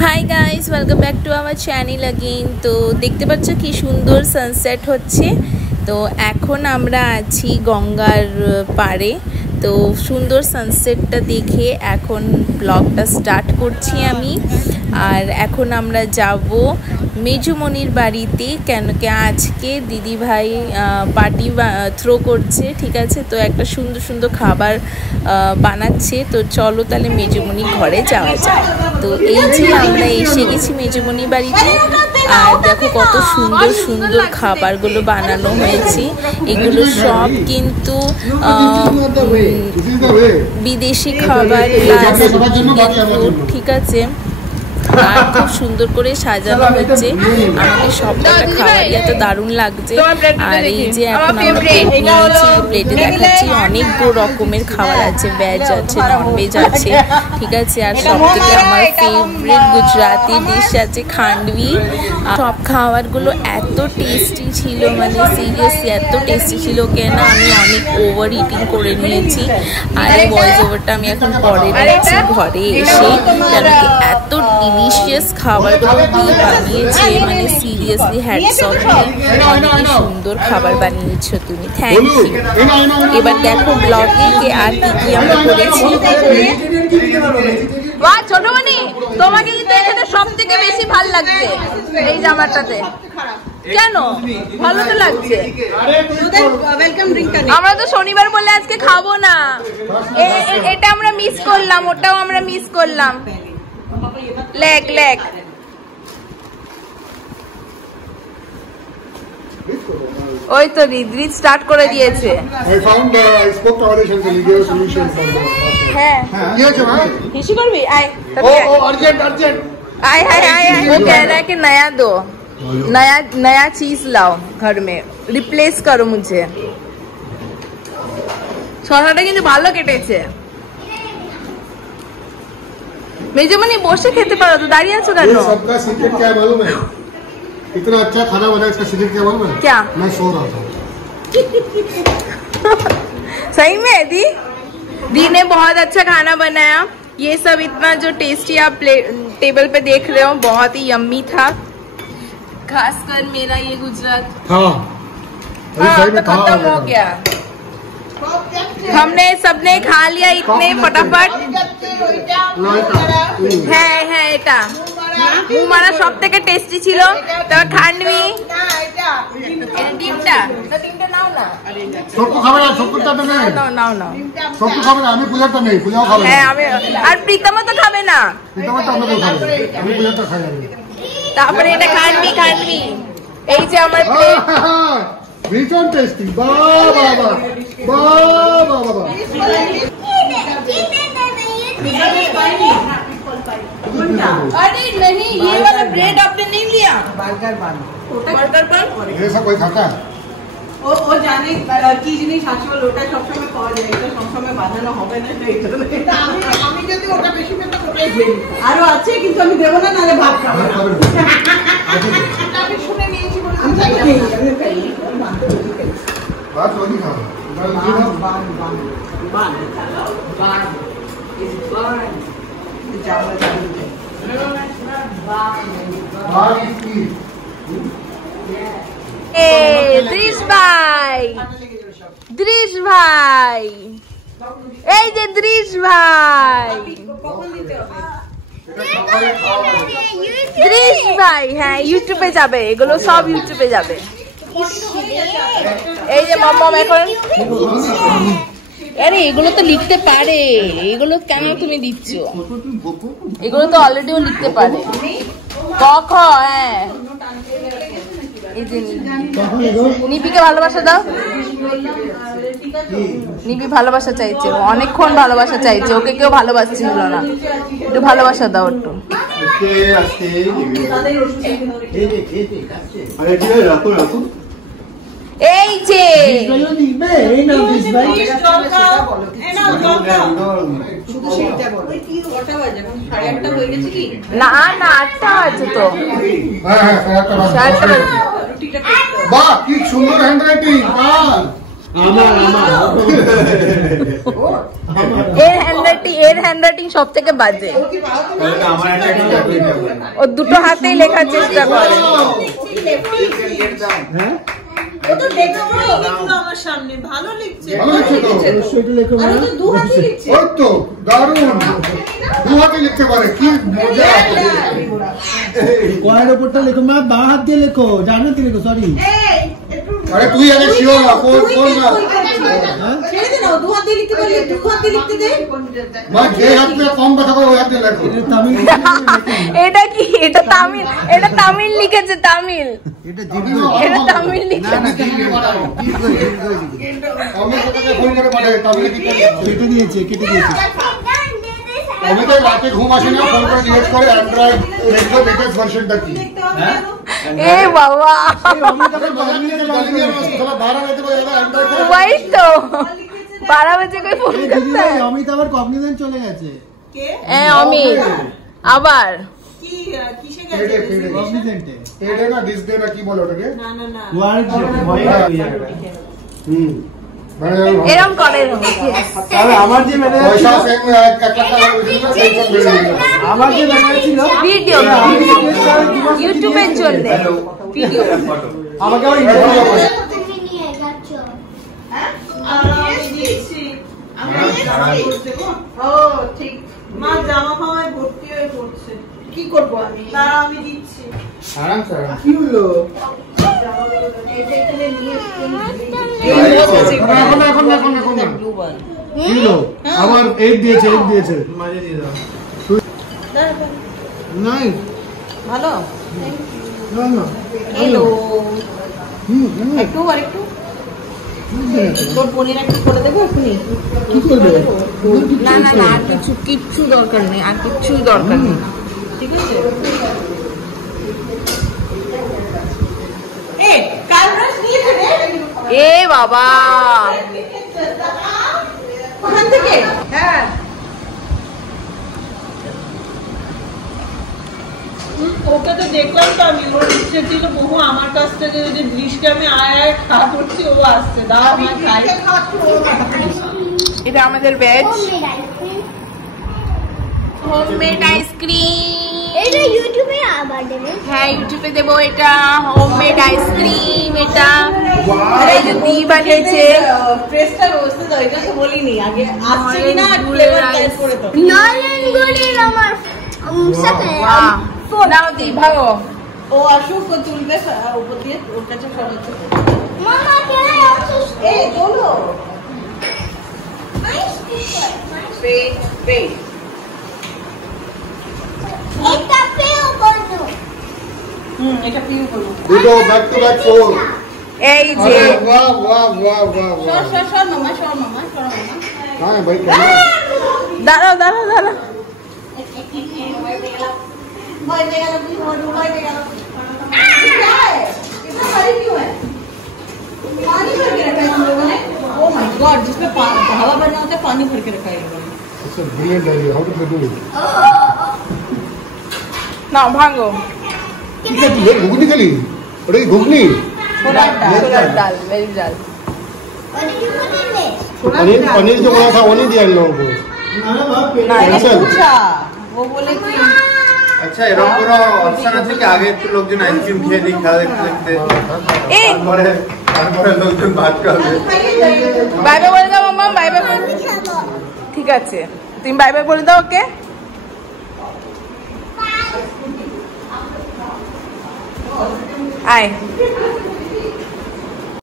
High guys welcome back to our channel again. तो देखते पाচ্ছ কি সুন্দর সানসেট হচ্ছে। তো এখন আমরা আছি গঙ্গার পাড়ে। তো সুন্দর সানসেটটা দেখে এখন ব্লগটা স্টার্ট করছি আমি। আর এখন আমরা যাব মেজুমনির বাড়িতে, কেন কি আজকে দিদি ভাই পার্টি থ্রো করছে, ঠিক আছে। তো একটা সুন্দর সুন্দর খাবার বানাচ্ছে। তো চলো তাহলে মেজুমনির ঘরে যাওয়া যায়। তো এই যে আমরা এসে গেছি মেজুমনির বাড়িতে। আর দেখো কত সুন্দর সুন্দর খাবারগুলো বানানো হয়েছে। এগুলো সব কিন্তু বিদেশি খাবার, ঠিক আছে। আর খুব সুন্দর করে সাজানো হচ্ছে। আমাকে সবটা খাবারই এত দারুণ লাগছে। আর এই যে এখন আমরা প্লেট নিয়েছি, প্লেটে দেখাচ্ছি অনেক রকমের খাবার আছে, ভেজ আছে, নন ভেজ আছে, ঠিক আছে। আর সব থেকে আমার ফেভারিট গুজরাটি ডিশ আছে খান্ডভি। সব খাবারগুলো এত টেস্টি ছিল, মানে সিরিয়াসলি এত টেস্টি ছিল কেন আমি অনেক ওভার ইটিং করে নিয়েছি। আর এই ভয়েস ওভারটা আমি এখন পরে নিয়েছি ঘরে এসে, কেন কি এত ডিলিশিয়াস খাবারগুলো দিয়ে বানিয়েছে, মানে সিরিয়াসলি হ্যাটস অফ। অনেক সুন্দর খাবার বানিয়েছো তুমি, থ্যাংক ইউ। এবার দেখো ব্লগে কে আর কি আমরা করেছি। বাহ ছোটমণি, তোমাকে কিন্তু এখানে সবথেকে বেশি ভালো লাগছে এই জামাটাতে। কেন ভালো তো লাগছে? আমরা তো শনিবার বলে আজকে খাবো না, এটা আমরা মিস করলাম, ওটাও আমরা মিস করলাম। লেগ লেগ ওই তো রিদ স্টার্ট করে দিয়েছে। হ্যাঁ हिशी करबी आय ओ अर्जेंट अर्जेंट आय हाय आय वो कह रहा है कि नया दो, नया चीज लाओ घर में, रिप्लेस करो मुझे। শশাটা কিন্তু ভালো কেটেছে। মেজমনি বসে খেতে পারো তো, দাঁড়িয়ে আছো কেন? सबका सीक्रेट क्या है मालूम है? इतना अच्छा खाना बना, इसका सीक्रेट क्या मालूम है? क्या? मैं सो रहा था। सही में दी ने बहुत अच्छा खाना बनाया। ये सब इतना जो टेस्टी आप टेबल पे देख रहे हो, बहुत ही यम्मी था। खासकर मेरा ये गुजरात हाँ तो खत्म हो गया। हमने सबने खा लिया इतने फटाफट। है এটা মুমারা সব থেকে টেস্টি ছিল। তারপর খান্ডভি, ডিমটা নাও না, সবকো খাবে না, সবকোটা তো নেই, নাও সবকো খাবে না। আমি পূজাটা নেই, পূজাও খাবে না। হ্যাঁ আমি আর প্রীতমও তো খাবে না, প্রীতমও তো আমরা খাবে, আমি পূজাটা খাই আমি। তারপরে এটা খান্ডভি এই যে আমার প্লেট ভীষণ টেস্টি। বাহ বাহ বাহ বাহ বাহ বাহ। अरे नहीं, ये वाला ब्रेड आपने नहीं लिया। बर्गर बन ये सब कोई खाता है? ও জানে কি জিনিস আসলে ওটা সবসময় পাওয়া যায়, এটা সবসময় বানানো হবে না। আমি যদি ওটা বেশি পেতাম ওটাই দেই, আরো আছে কিন্তু আমি দেবো না, নালে ভাত খাবো। আমি শুনে নিয়েছি বলে আমি চাই ভাত ওই খাবো। বান ইজ বান জামা জামা বান ইজ কি? দৃশ ভাই দৃশ ভাই এই যে দৃশ ভাই দৃশ ভাই, হ্যাঁ ইউটিউবে যাবে, এগুলো সব ইউটিউবে যাবে। এই যে মম এখন আরে এগুলো তো লিখতে পারে, এগুলো কেন তুমি দিচ্ছ? এগুলো তো অলরেডিও লিখতে পারে। ক খ, হ্যাঁ নিপিকে ভালোবাসা দাও। নিপি ভালোবাসা চাইছে, অনেকক্ষণ ভালোবাসা চাইছে, ওকে কেউ ভালোবাসছিল না। একটু ভালোবাসা দাও একটু। এই যে না না 8টা আছে তো। বাহ কি সুন্দর হ্যান্ডরাইটিং। এর হ্যান্ডরাইটিং এর হ্যান্ডরাইটিং সব থেকে বাজে। ও দুটো হাতেই লেখার চেষ্টা করে। ও তো দেখো আমার সামনে ভালো লিখছে। দু হাতে লিখছে। ওই তো দারুণ, দু হাতে লিখতে পারে, কি মজা। কোয়ার উপরটা লেখো মা, বাঁ হাত দিয়ে লেখো, জানাতে লেখো, সরি। আরে তুই আগে শিও না, কোন না ছেড়ে দে না, দু হাতে লিখতে পারলে দু হাতে লিখতে দে। মা যে হাতে কম ব্যথা করে ওই হাতে লেখো। এটা কি? এটা তামিল, এটা তামিল লিখেছে, তামিল। এটা এটা তামিল লিখেছে। আমি তোকে ফোন করে পাঠাই, তাহলে কি করব? কেটে দিয়েছে, কেটে দিয়েছে। আমি তো রাতে ঘুম আসে না, ফোন করে জিজ্ঞেস করে অ্যান্ড্রয়েড রেডিও লেটেস্ট ভার্সনটা কি। এ বাবা, ওই তো 12 बजे कोई फोन करता है। অমিত আবার কগনিজেন্ট চলে গেছে। কে? অমিত আবার কি কিসে গেছে? কগনিজেন্টে এডে না দিস দে না কি বলে ওটাকে? না না না। ওয়ার্ড এরকম করে। তাহলে আমার যে ম্যানেজার পয়সা সেম 1 লাখ টাকা দিছিল, টেনশন বেড়ে গেল। আমার যে ম্যানেজার ছিল ভিডিও ইউটিউবের জন্য ভিডিও আমাকে আবার ইন্টারভিউ করে। তুমি নিয়ে যাচ্ছ। হ্যাঁ? আমি দিচ্ছি। আমি দিচ্ছি। ও ঠিক। মা জামা খাওয়ায় ভর্তি হয়ে পড়ছে। কি করব আমি? দাঁড়া আমি দিচ্ছি। আরাম স্যার কি হলো? এটা এখানে নিয়ে এখন ব্লু বল। কি হলো? আবার 8 দিয়েছে, 8 দিয়েছে। মাঝে দিয়ে দাও। নাই ভালো। না না হ্যালো। হুম একটু আর একটু। তোর পনির একটু করে দেবো এখনই। কি করবে? না না না, আর কিচ্ছু দরকার নেই, আর কিচ্ছু দরকার নেই। ঠিক আছে। এ কাল ব্রাশ নিয়েছে রে। এ বাবা, ওখান থেকে? হ্যাঁ। ওকে তো দেখলাম তো আমি, ওর ইচ্ছে ছিল বহু আমার কাছ থেকে যদি দৃষ্টি আমি আয় খাওয়া করছি, ও আসছে দাও আমার খাই। এটা আমাদের veg homemade ice cream. Homemade ice cream. এটা ইউটিউবে আবার দেবে। হ্যাঁ ইউটিউবে দেবো। এটা হোমমেড আইসক্রিম। এটা এই যে দি বানিয়েছে। প্রেসটা বসতে দাও, এটা তো বলিনি আগে আসছে কিনা ফ্লেভার টাইপ করে তো। নলেন গুড়ির আমার সাথে বাহ, নাও দি ভাগো। ও আসুক, ও তুলবে উপর দিয়ে, ওর কাছে সরাচ্ছে। মামা কে আসছিস? এই তোলো। পেট পেট। এটা পেও করছো। এটা পিউ করবো। দুটো ব্যাক টু ব্যাক ফোর। এই যে আরে বাহ বাহ বাহ বাহ বাহ। সর মামা, সর মামা। হ্যাঁ ভাই কেমন? দাঁড়াও দাঁড়াও দাঁড়াও। ভয় পেয়ে গেল, ভয় পেয়ে গেল। क्या है? इतना भारी क्यों है? पानी भर के रखा है तुम लोगों ने? Oh my God, जिसमें हवा भरना होता है पानी भर के रखा है ये लोगों ने। It's a brilliant idea. How did they do it? নাও ভাঙো। কি খাচ্ছিস? ঘুগনি খালি? ওটা কি ঘুগনি? ছোলার ডাল, ভেজ ডাল। पनीर जो बना था वो नहीं दिया इन लोगों को। না अच्छा। पूछा, वो बोले कि আচ্ছা এরকম কোনো অপশন আছে কি আগে একটু লোকজন আইসক্রিম খেয়ে দিই খেলা দেখতে দেখতে এই তারপরে লোকজন ভাত খাবে। বাই বাই বলে দাও মাম্মা, বাই বাই বলে। ঠিক আছে, তুমি বাই বাই বলে দাও ওকে। আয়